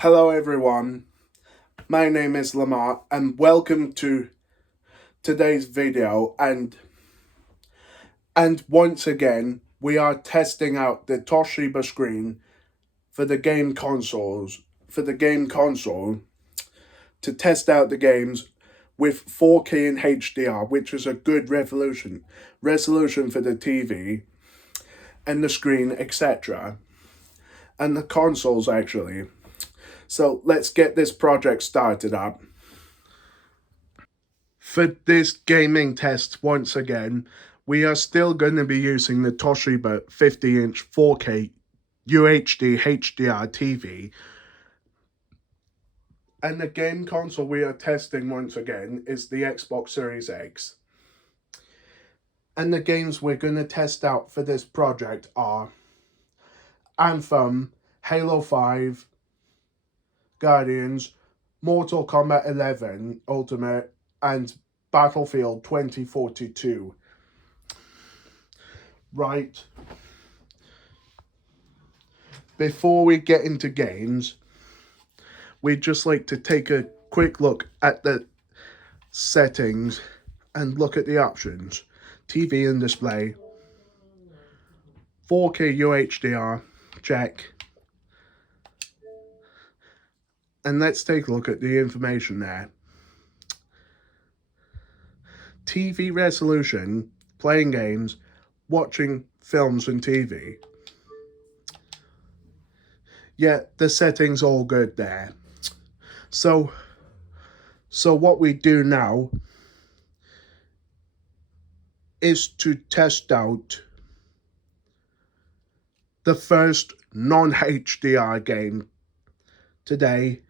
Hello everyone, my name is Lamar and welcome to today's video and once again we are testing out the Toshiba screen for the game console to test out the games with 4K and HDR, which is a good resolution for the TV and the screen, etc. and the consoles actually. So let's get this project started up. For this gaming test, once again, we are still going to be using the Toshiba 50-inch 4K UHD HDR TV. And the game console we are testing once again is the Xbox Series X. And the games we're going to test out for this project are Anthem, Halo 5, Guardians, Mortal Kombat 11 Ultimate, and Battlefield 2042. Right. Before we get into games, we'd just like to take a quick look at the settings and look at the options. TV and display, 4K UHDR, check. And let's take a look at the information there. TV resolution, playing games, watching films and TV. Yeah, the settings all good there. So what we do now is to test out the first non-HDR game today.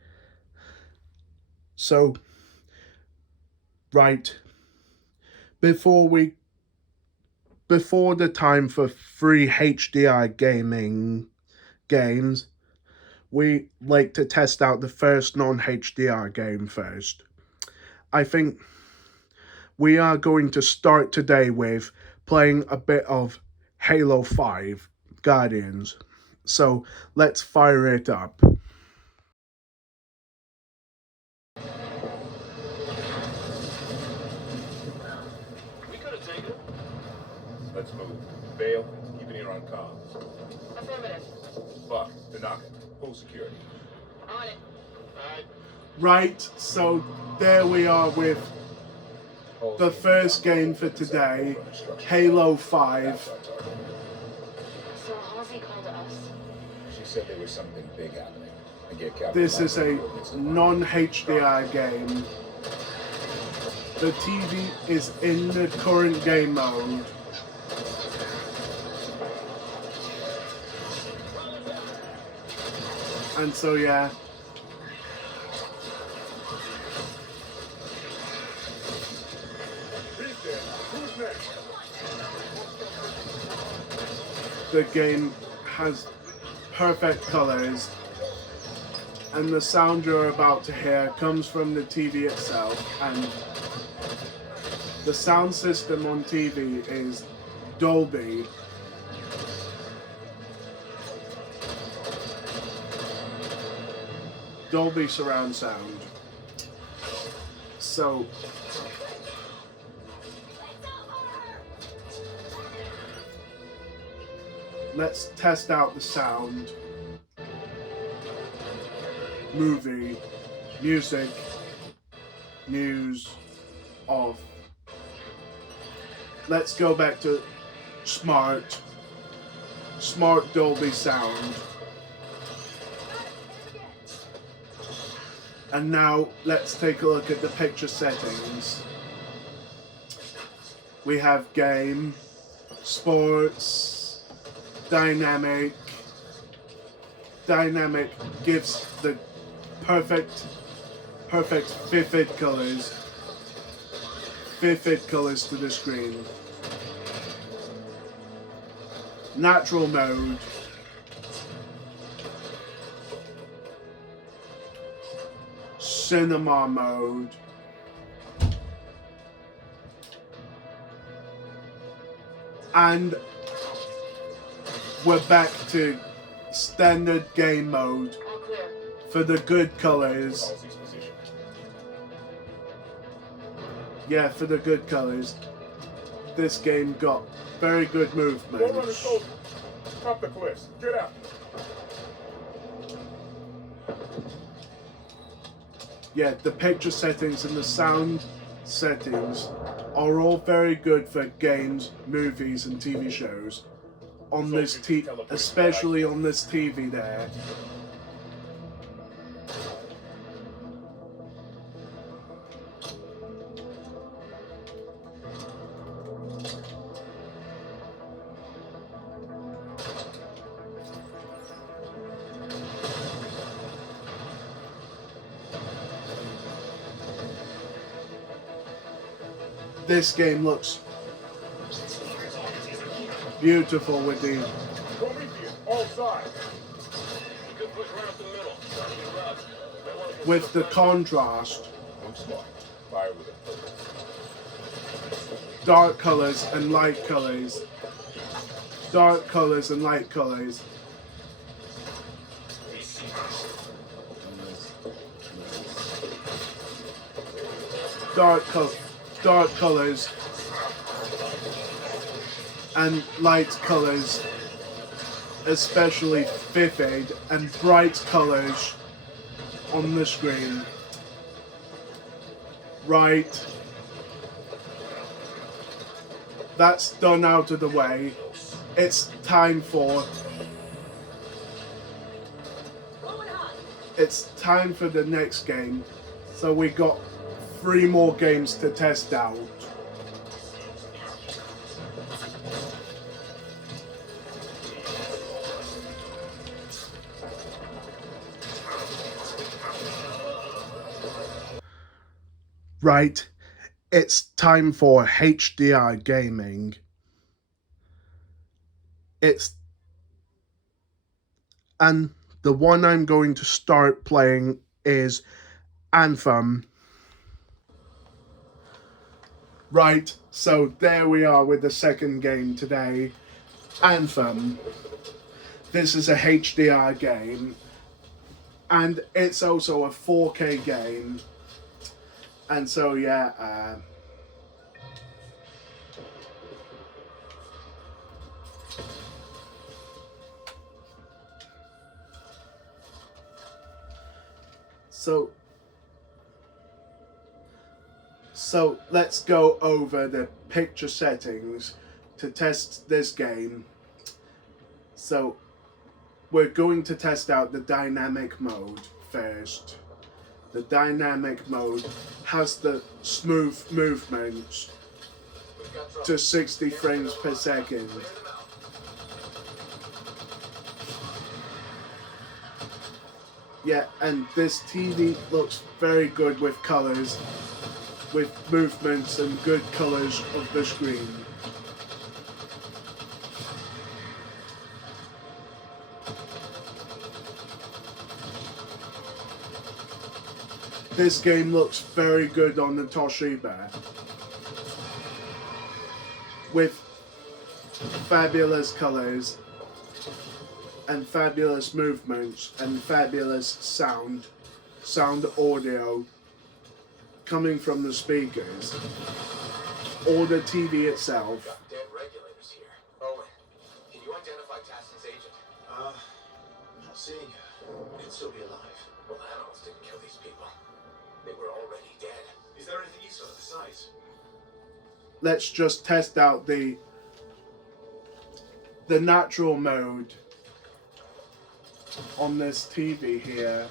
So, right, before the time for free HDR gaming games, we like to test out the first non-HDR game first. I think we are going to start today with playing a bit of Halo 5 Guardians. So let's fire it up. Let's move. Vale, keep an ear on comms. Affirmative. Buck, Tanaka, full security. On it. Alright. Right, so there we are with the first game for today, Halo 5. So how's he called to us? She said there was something big happening. This is a non-HDR game. The TV is in the current game mode. And so yeah. The game has perfect colors, and the sound you're about to hear comes from the TV itself, and the sound system on TV is Dolby. Dolby surround sound. So let's test out the sound. Movie, music, news, off. Let's go back to smart Dolby sound. And now let's take a look at the picture settings. We have game, sports, dynamic. Dynamic gives the perfect vivid colors to the screen. Natural mode. Cinema mode. And we're back to standard game mode. All clear. for the good colors. Policy's position. Yeah, for the good colors. This game got very good Forerunner movement. soldier. Up the cliffs. Get out. Yeah, the picture settings and the sound settings are all very good for games, movies, and TV shows. On this especially on this TV there. This game looks beautiful with the Prometheus, all sides. Good push right up the middle. Starting to rub. Might wanna push with up the front. contrast, I'm smart. Fire with it. dark colors and light colors, dark colors and light colors. Dark colors and light colors, especially vivid and bright colors on the screen. Right. That's done out of the way. It's time for the next game. So we got 3 more games to test out. Right, it's time for HDR gaming. And the one I'm going to start playing is Anthem. Right, so there we are with the second game today, Anthem. This is a HDR game, and it's also a 4K game. And so yeah, So let's go over the picture settings to test this game. So we're going to test out the dynamic mode first. The dynamic mode has the smooth movements to 60 frames per second. Yeah, and this TV looks very good with colors, with movements and good colors of the screen. This game looks very good on the Toshiba, with fabulous colors and fabulous movements and fabulous sound audio coming from the speakers or the TV itself. Got dead regulators here. Owen, can you identify Tassin's agent? Not seeing her. Could still be alive. Well, the animals didn't kill these people. They were already dead. Is there anything you saw besides? Let's just test out the natural mode on this TV here.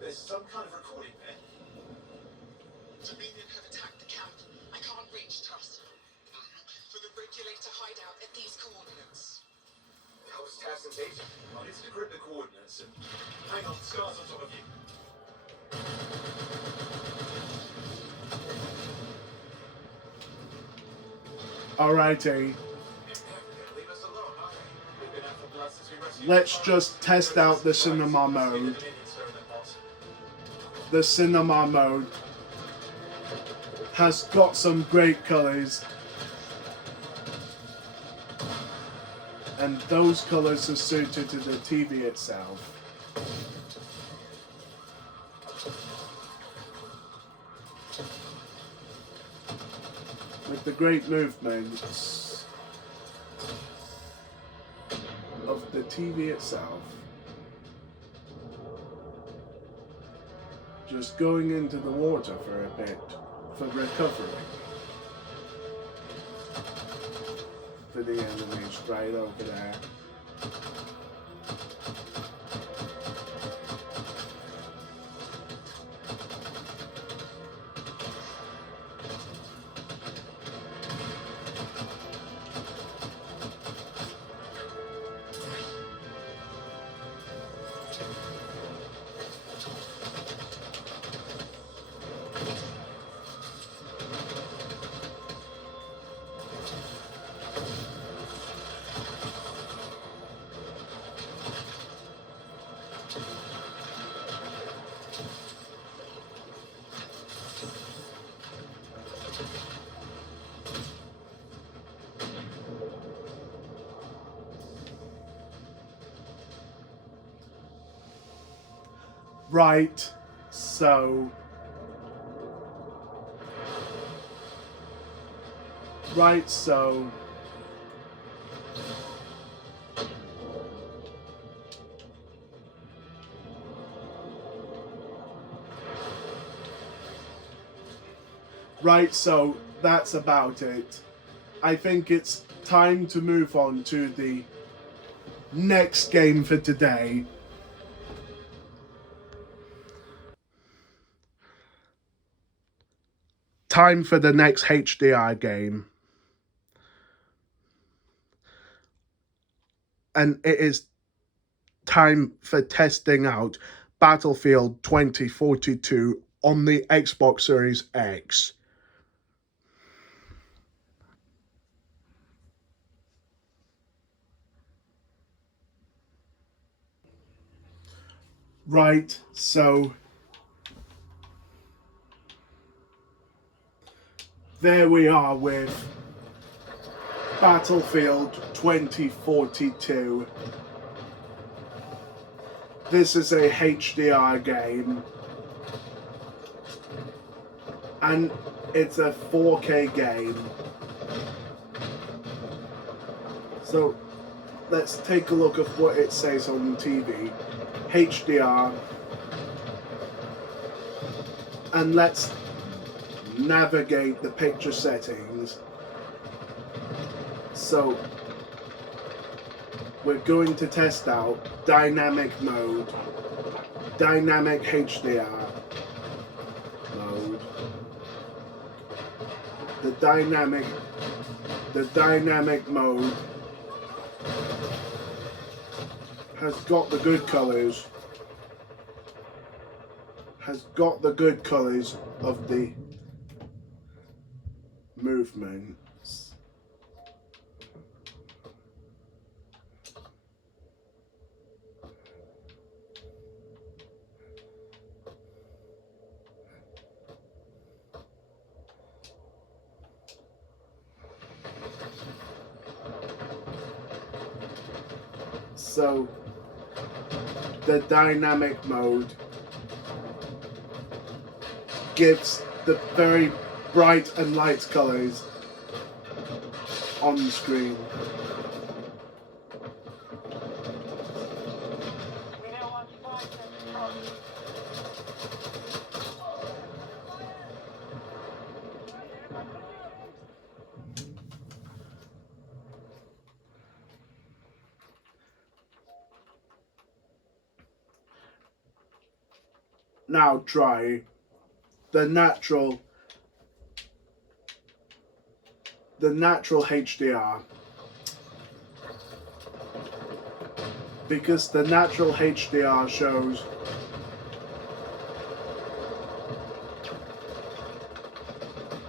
There's some kind of recording there. Dominion have attacked the camp. I can't reach Tuss. For the regulator hideout at these coordinates. That was Tassin's agent. I need to decrypt the coordinates and hang on, scars on top of you. Alrighty, Leave us alone, huh? We've been after blood since we rescued let's just test out the cinema mode. The cinema mode has got some great colours, and those colours are suited to the TV itself. With the great movements of the TV itself. Just going into the water for a bit for recovery. For the enemies right over there. Right, so that's about it. I think it's time to move on to the next game for today. Time for the next HDR game. And it is time for testing out Battlefield 2042 on the Xbox Series X. Right, so there we are with Battlefield 2042. This is a HDR game, and it's a 4K game. So let's take a look at what it says on TV. HDR, and let's navigate the picture settings. So we're going to test out dynamic mode, dynamic HDR mode, the dynamic mode has got the good colors, of the movements. So the dynamic mode gives the very bright and light colors on the screen. Now try the natural HDR, because the natural HDR shows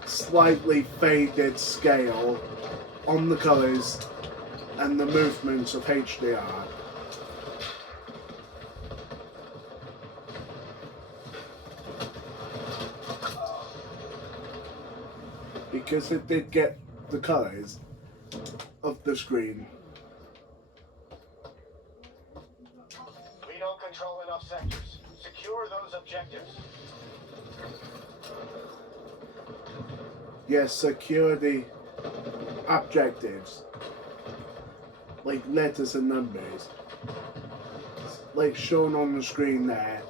slightly faded scale on the colours and the movements of HDR. Because it did get the colours of the screen. We don't control enough sectors. Secure those objectives. Yes, secure the objectives. Like letters and numbers. Like shown on the screen there.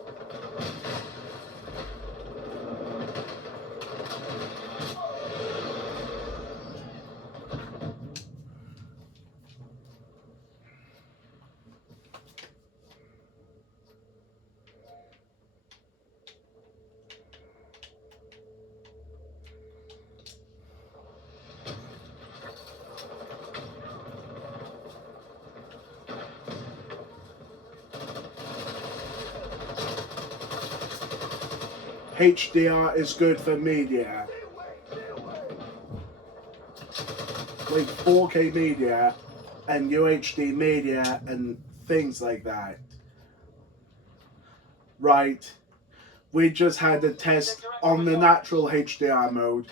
HDR is good for media. Like 4K media and UHD media and things like that. Right. We just had a test on the natural HDR mode.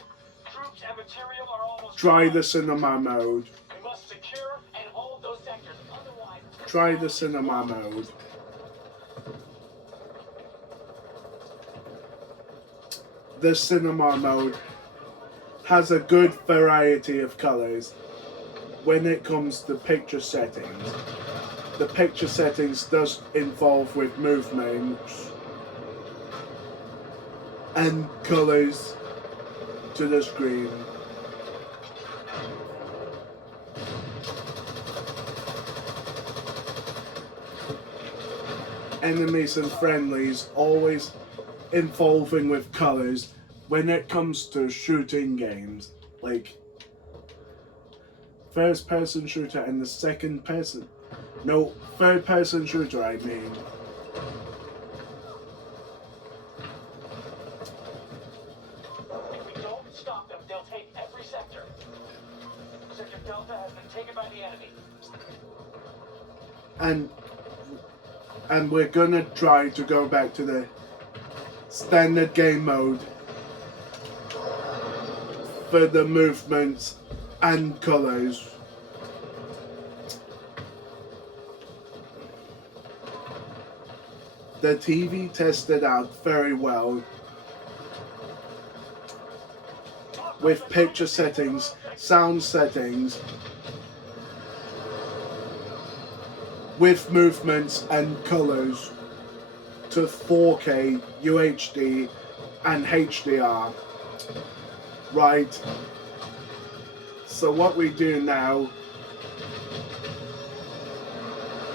Troops and material are almost Try the cinema mode. We must secure and hold those sectors. Otherwise, Try the cinema mode. The cinema mode has a good variety of colours when it comes to picture settings. The picture settings does involve with movements and colours to the screen. Enemies and friendlies always involving with colours when it comes to shooting games, like first person shooter and the third person shooter I mean. if we don't stop them, they'll take every sector. Sector Delta has been taken by the enemy. And we're gonna try to go back to the standard game mode for the movements and colours. The TV tested out very well with picture settings, sound settings, with movements and colours to 4K, UHD and HDR. Right. So what we do now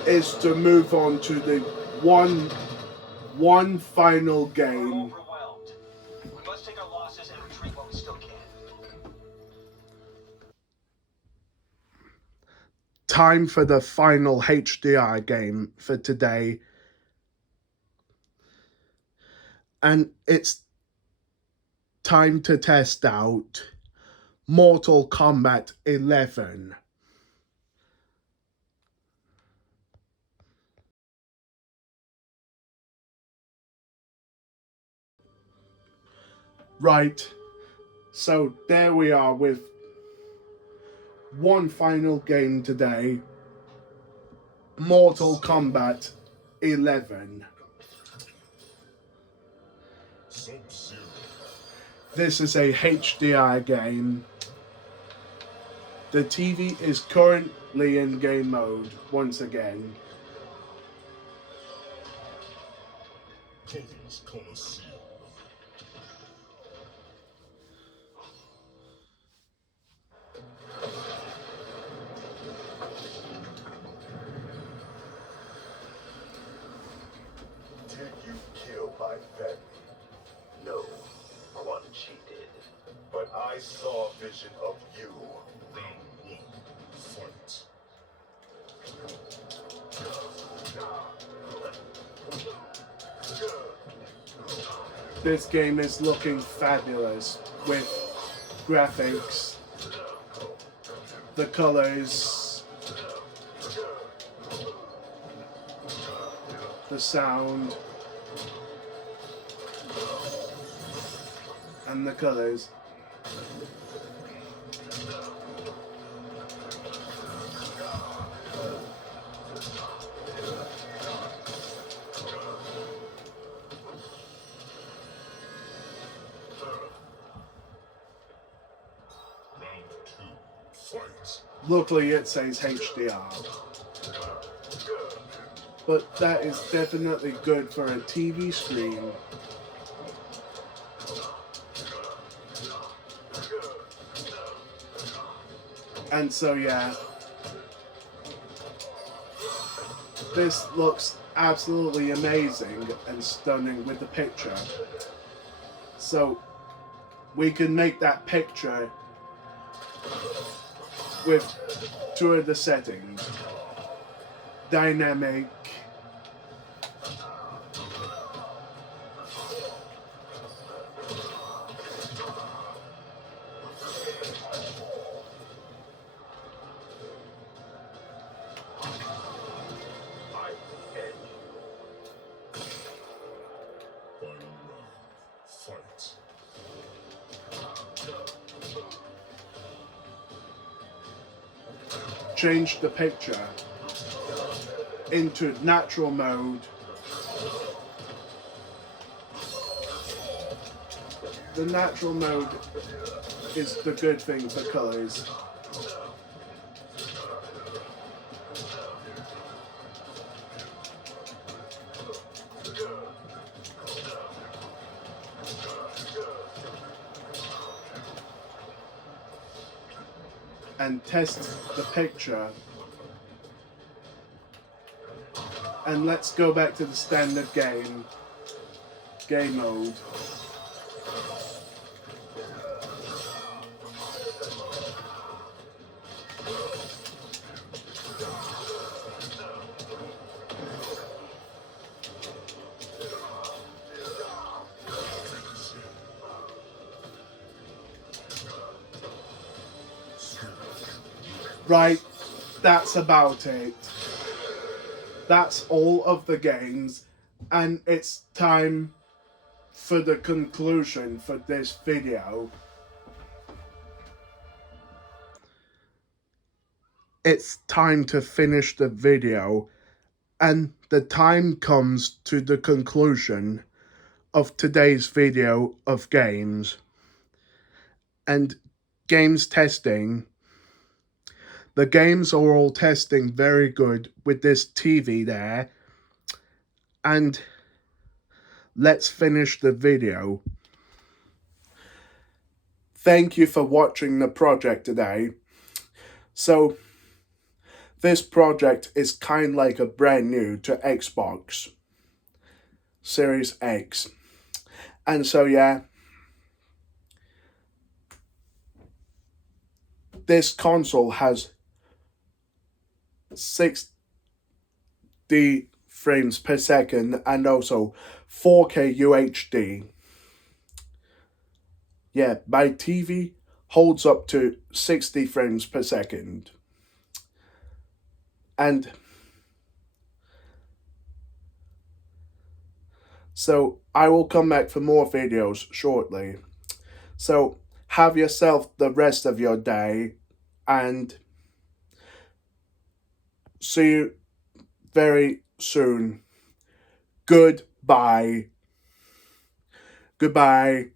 is to move on to the one final We're game. overwhelmed. We must take our losses and retreat while we still can. Time for the final HDR game for today. And it's time to test out Mortal Kombat 11. Right, so there we are with one final game today, Mortal Kombat 11. This is a HDR game. The TV is currently in game mode once again. Did you kill my family? No, one she did. But I saw a vision of you. Round one, fight. This game is looking fabulous with graphics the colors, the sound, and the colors. Luckily it says HDR, but that is definitely good for a TV screen. And so yeah, this looks absolutely amazing and stunning with the picture. So we can make that picture with two of the settings: dynamic, change the picture into natural mode. The natural mode is the good thing for colors. And test the picture. And let's go back to the standard game mode. Right, that's about it. That's all of the games, and it's time for the conclusion for this video. It's time to finish the video, and the time comes to the conclusion of today's video of games. And games testing. The games are all testing very good with this TV there. And let's finish the video. Thank you for watching the project today. So, this project is kind of like a brand new to Xbox Series X. And so yeah, this console has 60 frames per second and also 4K UHD. Yeah, my TV holds up to 60 frames per second. And so I will come back for more videos shortly. So have yourself the rest of your day and see you very soon. Goodbye. Goodbye.